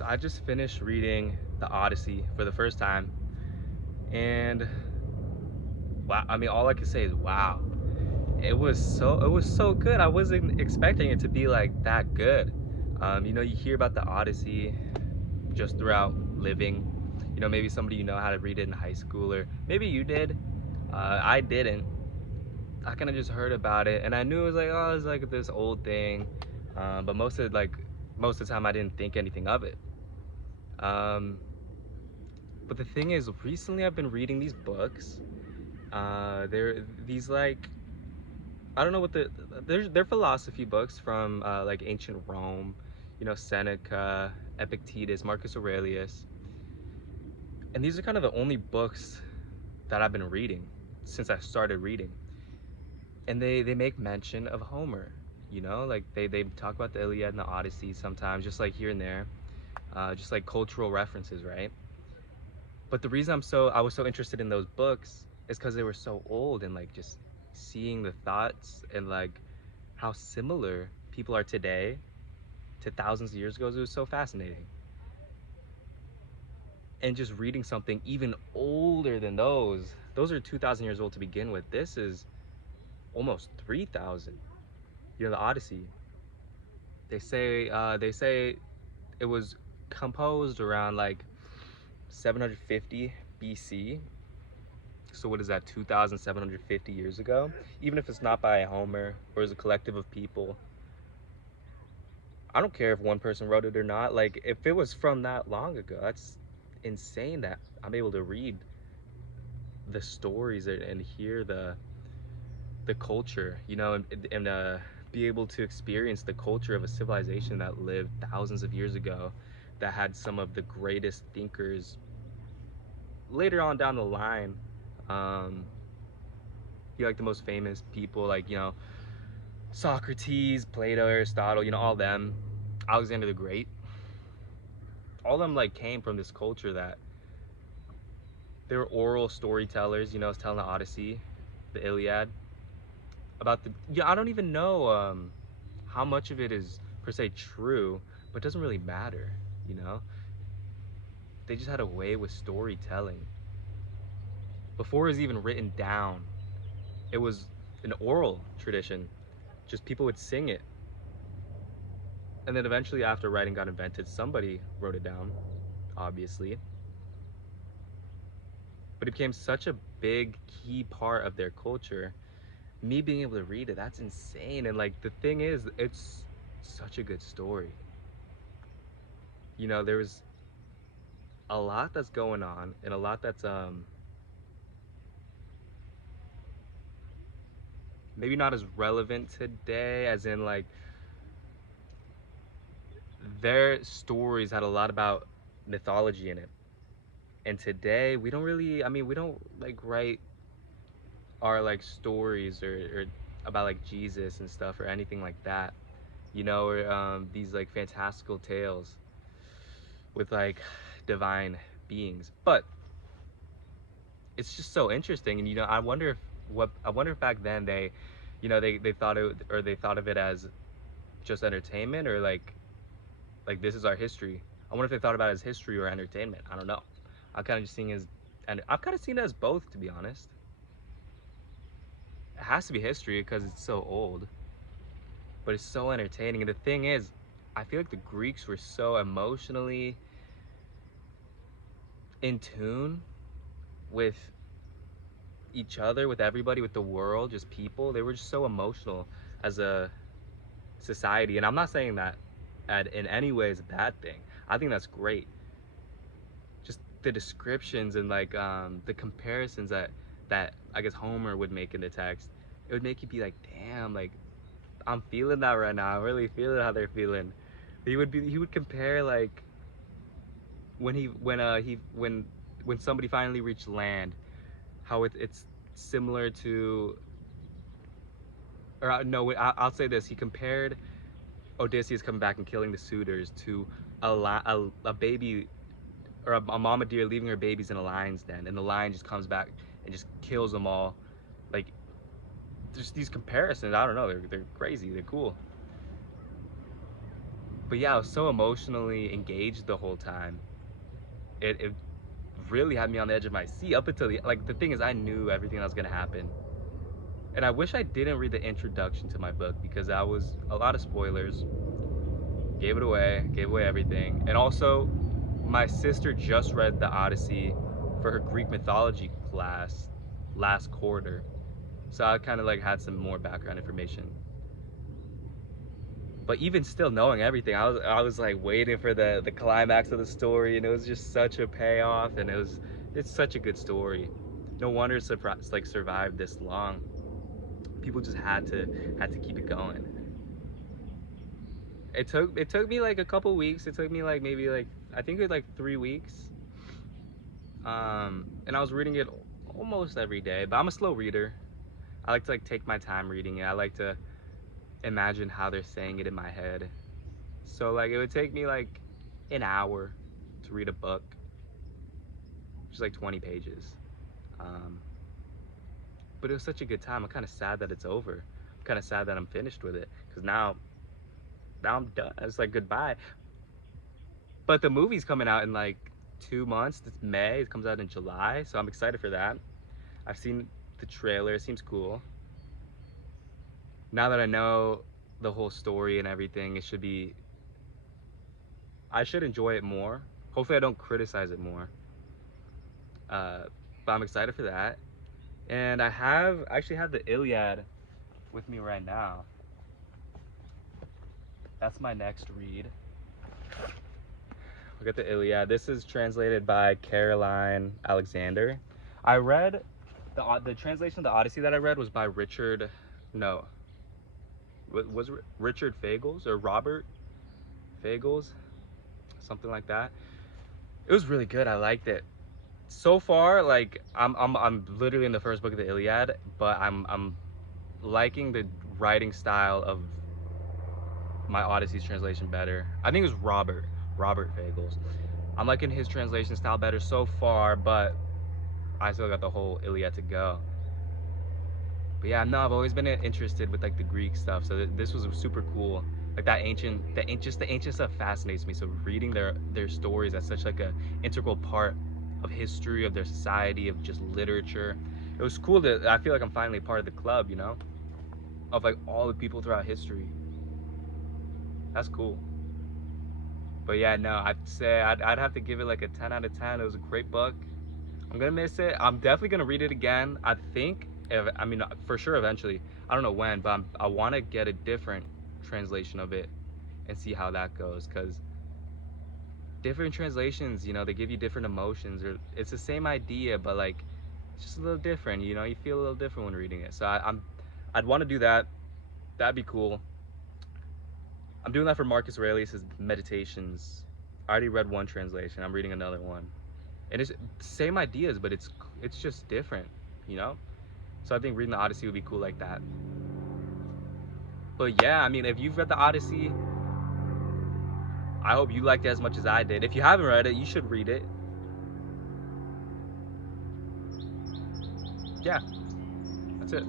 So I just finished reading the Odyssey for the first time, and wow, I mean, all I can say is wow. It was so good. I wasn't expecting it to be like that good. You hear about the Odyssey just throughout living. Maybe somebody how to read it in high school, or maybe you did. I didn't. I kind of just heard about it, and I knew it was like, oh, it's like this old thing. But most of the time, I didn't think anything of it. Um, but the thing is, recently I've been reading these books. They're these like I don't know what they're philosophy books from like ancient Rome, Seneca, Epictetus, Marcus Aurelius, and these are kind of the only books that I've been reading since I started reading, and they make mention of Homer. Like they talk about the Iliad and the Odyssey sometimes, just like here and there, just like cultural references, right? But the reason I was so interested in those books is because they were so old, and like just seeing the thoughts and like how similar people are today to thousands of years ago, it was so fascinating. And just reading something even older than those are 2,000 years old to begin with. This is almost 3,000. The Odyssey. They say it was composed around like 750 BC. So what is that, 2,750 years ago? Even if it's not by Homer or as a collective of people, I don't care if one person wrote it or not. Like, if it was from that long ago, that's insane that I'm able to read the stories and hear the culture, and be able to experience the culture of a civilization that lived thousands of years ago, that had some of the greatest thinkers later on down the line. Um, like the most famous people, like Socrates, Plato, Aristotle, all them, Alexander the Great. All of them like came from this culture that they were oral storytellers. Telling the Odyssey, the Iliad, about the I don't even know how much of it is per se true, but it doesn't really matter. You know, they just had a way with storytelling. Before it was even written down, it was an oral tradition. Just people would sing it, and then eventually, after writing got invented, somebody wrote it down, obviously. But it became such a big key part of their culture. Me being able to read it, that's insane. And like the thing is, it's such a good story. There was a lot that's going on, and a lot that's maybe not as relevant today, as in like their stories had a lot about mythology in it. And today we don't really, we don't like write our like stories or about like Jesus and stuff or anything like that, or these like fantastical tales with like divine beings. But it's just so interesting, and I wonder if back then they thought it, or they thought of it as just entertainment, or like this is our history. I wonder if they thought about it as history or entertainment. I don't know. I'm kind of just seeing it as, and I've kind of seen it as both, to be honest. It has to be history because it's so old, but it's so entertaining. And the thing is, I feel like the Greeks were so emotionally in tune with each other, with everybody, with the world, just people. They were just so emotional as a society. And I'm not saying that in any way is a bad thing. I think that's great. Just the descriptions and like the comparisons that I guess Homer would make in the text, it would make you be like, damn, like I'm feeling that right now. I'm really feeling how they're feeling. He would compare like when somebody finally reached land, how it's similar to, or no, I'll say this. He compared Odysseus coming back and killing the suitors to a baby, or a mama deer leaving her babies in a lion's den, and the lion just comes back and just kills them all. Like, just these comparisons, I don't know, they're crazy, they're cool. But yeah, I was so emotionally engaged the whole time. It really had me on the edge of my seat up until the thing is I knew everything that was gonna happen. And I wish I didn't read the introduction to my book because that was a lot of spoilers. Gave away everything. And also, my sister just read the Odyssey for her Greek mythology class last quarter. So I kind of like had some more background information. But even still knowing everything, I was like waiting for the climax of the story, and it was just such a payoff, and it's such a good story. No wonder it's like survived this long. People just had to keep it going. It took me like a couple weeks. It took me like maybe like I think it was like 3 weeks. And I was reading it almost every day. But I'm a slow reader. I like to like take my time reading it. I like to imagine how they're saying it in my head. So like it would take me like an hour to read a book, which is like 20 pages. Um, but it was such a good time. I'm kind of sad that it's over. I'm kind of sad that I'm finished with it because now I'm done. It's like goodbye. But the movie's coming out in like 2 months. It's May. It comes out in July, so I'm excited for that. I've seen the trailer. It seems cool. Now that I know the whole story and everything, it should be. I should enjoy it more. Hopefully, I don't criticize it more. Uh, but I'm excited for that. And I actually have the Iliad with me right now. That's my next read. Look at the Iliad. This is translated by Caroline Alexander. I read the translation of the Odyssey that I read was by Richard. No, was it Richard Fagles or Robert Fagles, something like that. It was really good. I liked it. So far, like I'm literally in the first book of the Iliad, but I'm liking the writing style of my Odyssey's translation better. I think it was Robert Fagles. I'm liking his translation style better so far, but I still got the whole Iliad to go. But yeah, no, I've always been interested with like the Greek stuff, so this was super cool. Like just the ancient stuff fascinates me. So reading their stories as such like a integral part of history, of their society, of just literature. It was cool that I feel like I'm finally part of the club, of like all the people throughout history. That's cool. But yeah, no, I'd say I'd have to give it like a 10 out of 10. It was a great book. I'm gonna miss it. I'm definitely gonna read it again. I think, I mean, for sure eventually. I don't know when, but I want to get a different translation of it and see how that goes. Cause different translations, they give you different emotions, or it's the same idea, but like it's just a little different. You feel a little different when reading it. So I'd want to do that. That'd be cool. I'm doing that for Marcus Aurelius' Meditations. I already read one translation. I'm reading another one. And it's same ideas, but it's just different, So I think reading the Odyssey would be cool like that. But yeah, I mean, if you've read the Odyssey, I hope you liked it as much as I did. If you haven't read it, you should read it. Yeah, that's it.